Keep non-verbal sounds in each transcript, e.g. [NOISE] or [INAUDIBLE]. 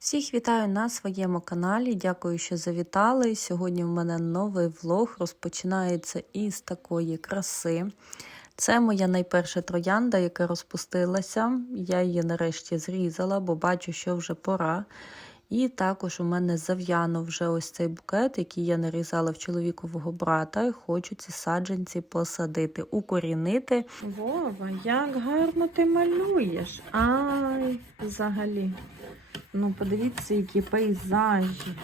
Всіх вітаю на своєму каналі. Дякую, що завітали. Сьогодні в мене новий влог розпочинається із такої краси. Це моя найперша троянда, яка розпустилася. Я її нарешті зрізала, бо бачу, що вже пора. І також у мене зав'янув вже ось цей букет, який я нарізала в чоловікового брата. І хочу ці саджанці посадити, укорінити. Вова, як гарно ти малюєш. Ай, взагалі. Ну, подивіться, які пейзажі.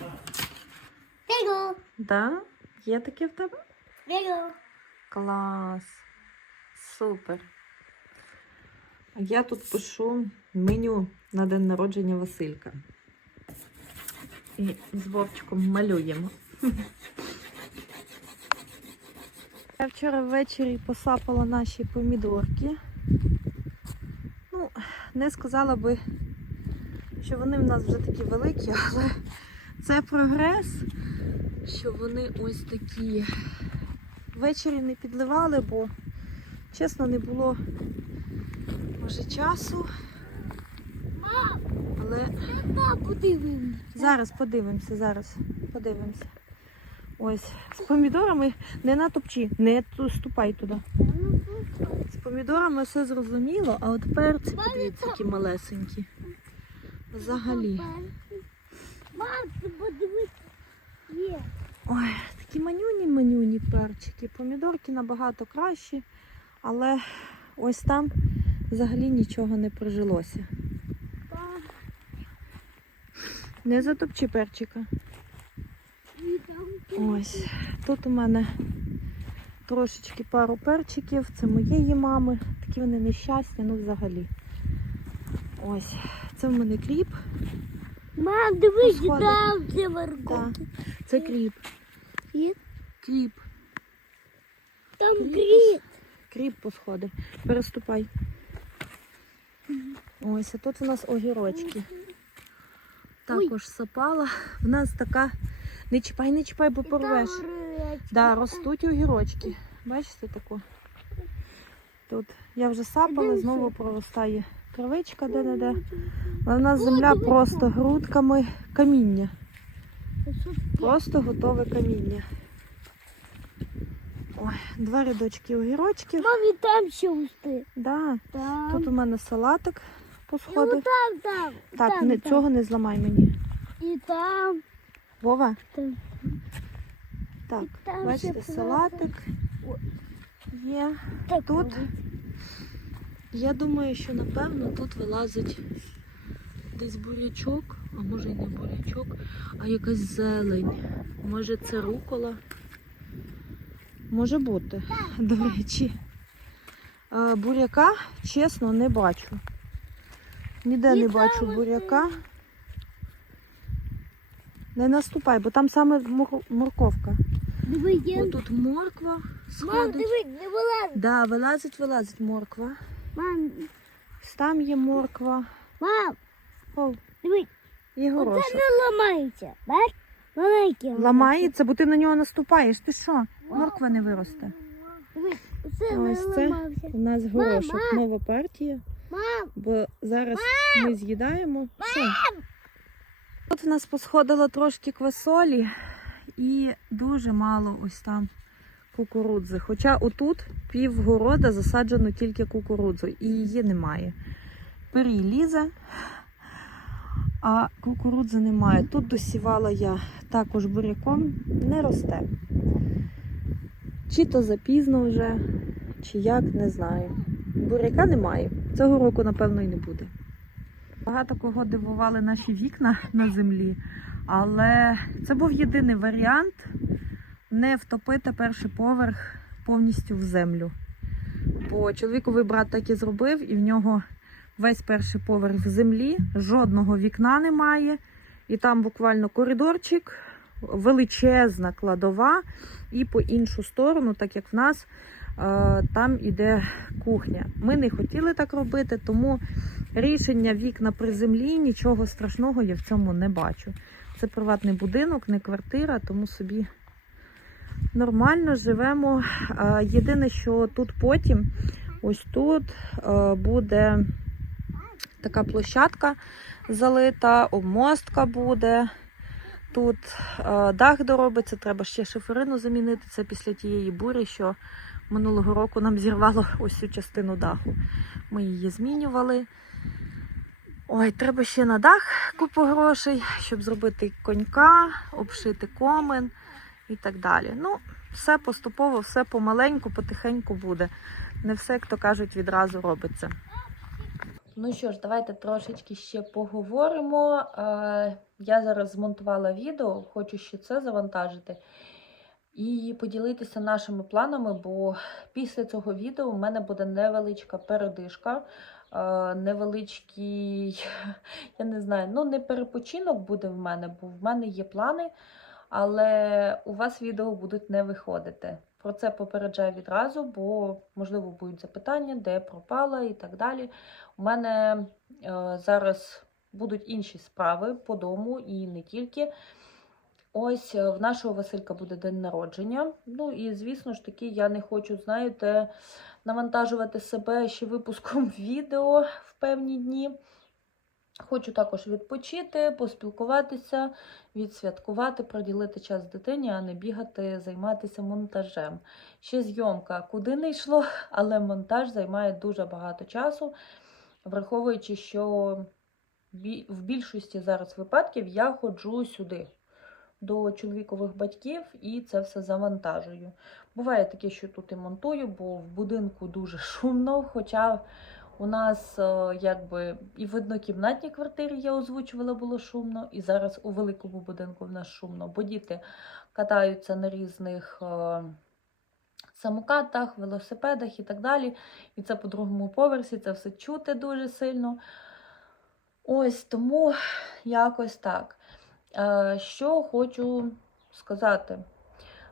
Бігу, Да? Є таке в тебе? бігу. Клас. Супер. Я тут пишу меню на день народження Василька. І з Вовчиком малюємо. Я вчора ввечері посапала наші помідорки. Ну, не сказала би, що вони в нас вже такі великі, але це прогрес, що вони ось такі. Ввечері не підливали, бо чесно не було може часу. Але зараз подивимося, зараз подивимося. Ось, з помідорами не натопчи, не ту- ступай туди. З помідорами все зрозуміло, а от перці, подивіться, які малесенькі. Взагалі. Мам, подивись. Є. Ой, такі манюні-манюні перчики. Помідорки набагато кращі, але ось там взагалі нічого не прижилося. Не затопчи перчика. Ось. Тут у мене трошечки пару перчиків. Це моєї мами. Такі вони нещасні, ну взагалі. Ось. Це в мене кріп. Мам, дивись, там Так. морковки. Це кріп. Є? Кріп. Там Кріп. Кріп посходив. Переступай. Ось, а тут у нас огірочки. Також сапала. В нас така. Не чіпай, не чіпай, бо порвеш. Да, ростуть огірочки. Бачите таку? Тут я вже сапала, знову проростає травичка де-не-де. Але в нас земля просто грудками каміння. Просто готове каміння. Ой, два рядочки огірочків. Мам, і там ще усти. Да. Там. Тут у мене салатик І посходив. там, там. Так, там, не, там. цього не зламай мені. І там. Вова? Там. Так, І там бачите, салатик є. Так, Тут Я думаю, що напевно тут вилазить десь бурячок, а може й не бурячок, а якась зелень. Може це рукола. Може бути, [LAUGHS] до речі. А, буряка, чесно, не бачу. Ніде не бачу буряка. Не наступай, бо там саме мор- морковка. Дивись, є. Отут морква Мам, сходить. дивись, не вилазить. Да, вилазить, вилазить морква. Мам, Там є морква. мам, О, дивись. і Оце горошок. не ламається. Бач? Маленький. Ламається, бо ти на нього наступаєш. Ти що? Морква не виросте. Дивись, оце не Ось це ламався. у нас горошок, нова партія. Мам, Бо зараз ми з'їдаємо. Що? Тут в нас посходило трошки квасолі і дуже мало ось там кукурудзи. Хоча отут пів города засаджено тільки кукурудзу, і її немає. Пирій лізе, а кукурудзи немає. Тут досівала я також буряком, не росте. Чи то запізно вже, чи як, не знаю. Буряка немає. Цього року, напевно, і не буде. Багато кого дивували наші вікна на землі, але це був єдиний варіант не втопити перший поверх повністю в землю. Бо чоловіковий брат так і зробив, і в нього весь перший поверх в землі, жодного вікна немає. І там буквально коридорчик, величезна кладова, і по іншу сторону, так як в нас, е, там іде кухня. Ми не хотіли так робити, тому рішення вікна при землі, нічого страшного я в цьому не бачу. Це приватний будинок, не квартира, тому собі нормально живемо. Е, Єдине, що тут потім, ось тут е, буде така площадка залита, обмостка буде. Тут е, дах доробиться, треба ще шиферину замінити. Це після тієї бурі, що минулого року нам зірвало ось цю частину даху. Ми її змінювали. Ой, треба ще на дах купу грошей, щоб зробити конька, обшити комен і так далі. Ну, все поступово, все помаленьку, потихеньку буде. Не все, як то кажуть, відразу робиться. Ну що ж, давайте трошечки ще поговоримо. Е, Я зараз змонтувала відео, хочу ще це завантажити і поділитися нашими планами, бо після цього відео в мене буде невеличка передишка, е, невеличкий, [LAUGHS] я не знаю, ну не перепочинок буде в мене, бо в мене є плани, але у вас відео будуть не виходити. Про це попереджаю відразу, бо, можливо, будуть запитання, де пропала і так далі. У мене е, зараз будуть інші справи по дому і не тільки. Ось е, в нашого Василька буде день народження. Ну і звісно ж таки, я не хочу, знаєте, навантажувати себе ще випуском [LAUGHS] відео в певні дні. Хочу також відпочити, поспілкуватися, відсвяткувати, приділити час дитині, а не бігати, займатися монтажем. Ще зйомка куди не йшло, але монтаж займає дуже багато часу, враховуючи, що в більшості зараз випадків я ходжу сюди до чоловікових батьків і це все завантажую. Буває таке, що тут і монтую, бо в будинку дуже шумно, хоча у нас е, якби і в однокімнатній квартирі я озвучувала, було шумно, і зараз у великому будинку в нас шумно, бо діти катаються на різних е, самокатах, велосипедах і так далі. І це по другому поверсі, це все чути дуже сильно. Ось тому якось так. Е, Що хочу сказати.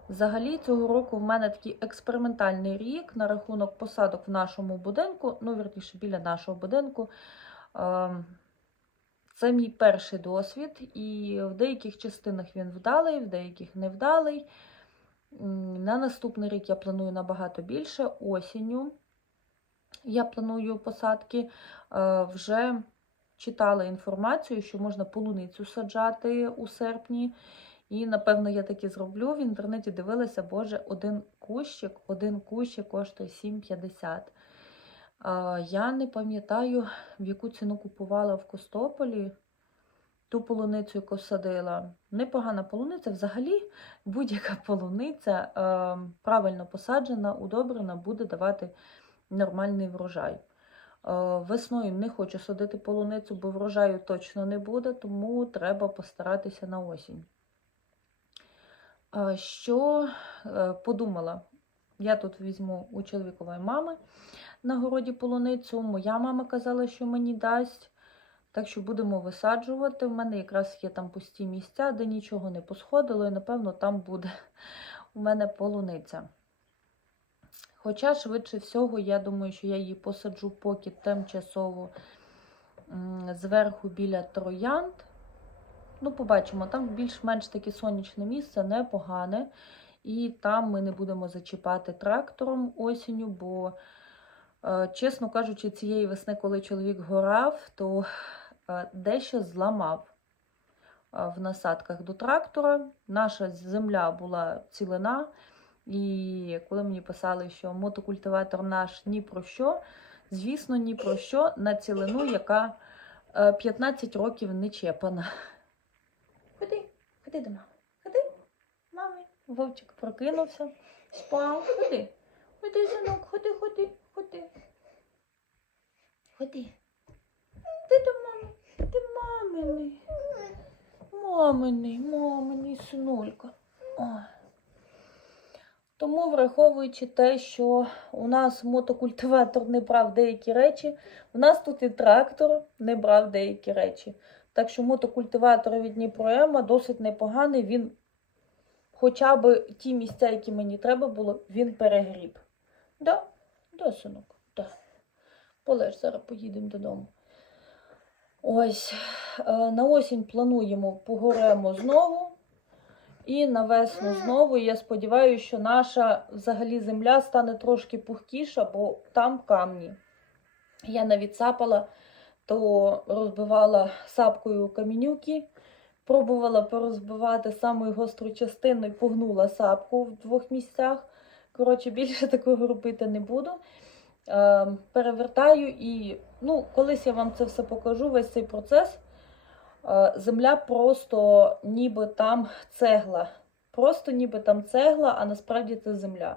Взагалі, цього року в мене такий експериментальний рік на рахунок посадок в нашому будинку, ну, вірніше, біля нашого будинку. Е, Це мій перший досвід, і в деяких частинах він вдалий, в деяких невдалий. На наступний рік я планую набагато більше. Осінню я планую посадки. Е, Вже читала інформацію, що можна полуницю саджати у серпні. І, напевно, я таки зроблю. В інтернеті дивилася, боже, один кущик, один кущик коштує 7,50. Я не пам'ятаю, в яку ціну купувала в Костополі ту полуницю, яку садила. Непогана полуниця. Взагалі, будь-яка [LAUGHS] полуниця правильно посаджена, удобрена, буде давати нормальний врожай. Весною не хочу садити полуницю, бо врожаю точно не буде, тому треба постаратися на осінь. А, Що е, подумала? Я тут візьму у чоловікової мами на городі полуницю. Моя мама казала, що мені дасть. Так що будемо висаджувати. У мене якраз є там пусті місця, де нічого не посходило, і напевно там буде [LAUGHS] у мене полуниця. Хоча, швидше всього, я думаю, що я її посаджу поки тимчасово зверху біля троянд. Ну, побачимо, там більш-менш таке сонячне місце, непогане. І там ми не будемо зачіпати трактором осінню, бо, е, чесно кажучи, цієї весни, коли чоловік горав, то е, дещо зламав е, в насадках до трактора. Наша земля була цілина. І коли мені писали, що мотокультиватор наш ні про що, звісно, ні про що на цілину, яка е, 15 років не чепана. Ходи, до мами. Ходи, мами. Вовчик прокинувся, спав. Ходи. Ходи, синок, ходи, ходи, ходи. Ходи. Ти до мами. Ти маминий. Маминий, маминий синулька. Тому, враховуючи те, що у нас мотокультиватор не брав деякі речі, у нас тут і трактор не брав деякі речі. Так що мотокультиватор від Дніпроема досить непоганий. Він хоча б ті місця, які мені треба було, він перегріб. Да, да, синок, да. Полеж, зараз поїдемо додому. Ось, е, на осінь плануємо, погоремо знову. І на весну знову. І я сподіваюся, що наша взагалі земля стане трошки пухкіша, бо там камні. Я навіть сапала то розбивала сапкою камінюки, пробувала порозбивати самою гострою частиною, погнула сапку в двох місцях. Коротше, більше [LAUGHS] такого робити не буду. Е, перевертаю і ну, колись я вам це все покажу, весь цей процес. Е, земля просто ніби там цегла. Просто ніби там цегла, а насправді це земля.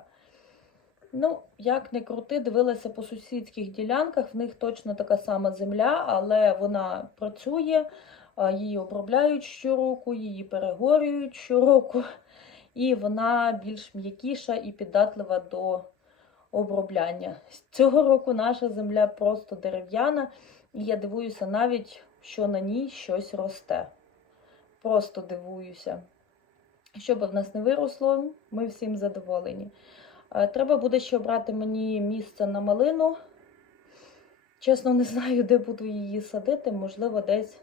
Ну, як не крути, дивилася по сусідських ділянках, в них точно така сама земля, але вона працює, її обробляють щороку, її перегорюють щороку, і вона більш м'якіша і піддатлива до обробляння. Цього року наша земля просто дерев'яна, і я дивуюся навіть, що на ній щось росте. Просто дивуюся. Що би в нас не виросло, ми всім задоволені. Е, Треба буде ще обрати мені місце на малину. Чесно, не [LAUGHS] знаю, де буду її садити. Можливо, десь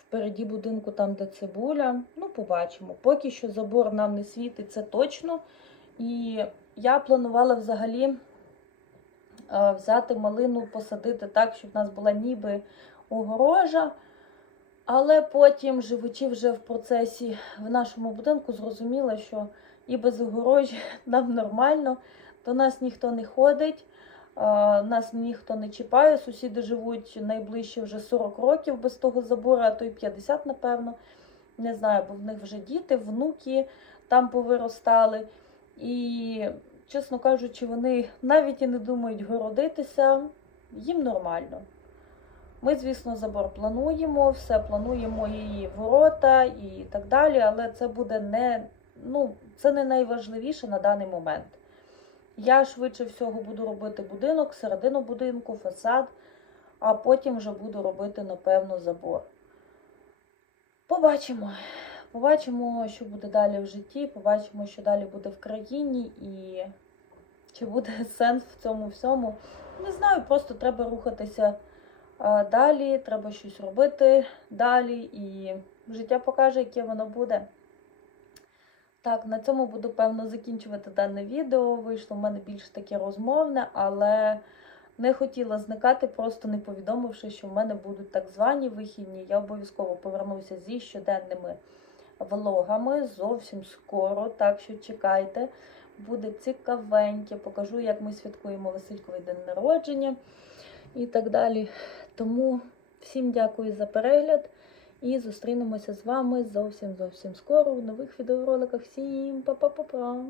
впереді будинку, там, де цибуля. Ну, побачимо. Поки що забор нам не світить, це точно. І я планувала взагалі е, взяти малину, посадити так, щоб в нас була ніби огорожа. Але потім, живучи вже в процесі в нашому будинку, зрозуміла, що і без огорожі [LAUGHS] нам нормально, до нас ніхто не ходить, нас ніхто не чіпає. Сусіди живуть найближче вже 40 років без того забору, а то й 50, напевно. Не знаю, бо в них вже діти, внуки там повиростали. І, чесно кажучи, вони навіть і не думають городитися, їм нормально. Ми, звісно, забор плануємо, все плануємо і ворота, і так далі, але це буде не, ну, це не найважливіше на даний момент. Я швидше всього буду робити будинок, середину будинку, фасад, а потім вже буду робити, напевно, забор. Побачимо. Побачимо, що буде далі в житті, побачимо, що далі буде в країні і чи буде [LAUGHS] сенс в цьому всьому. Не знаю, просто треба рухатися далі, треба щось робити далі, і життя покаже, яке воно буде. Так, на цьому буду, певно, закінчувати дане відео. Вийшло в мене більш таке розмовне, але не хотіла зникати, просто не повідомивши, що в мене будуть так звані вихідні. Я обов'язково повернуся зі щоденними влогами зовсім скоро, так що чекайте. Буде цікавеньке, покажу, як ми святкуємо Васильковий день народження і так далі. Тому всім дякую за перегляд і зустрінемося з вами зовсім зовсім скоро в нових відеороликах. Всім па-па-па-па!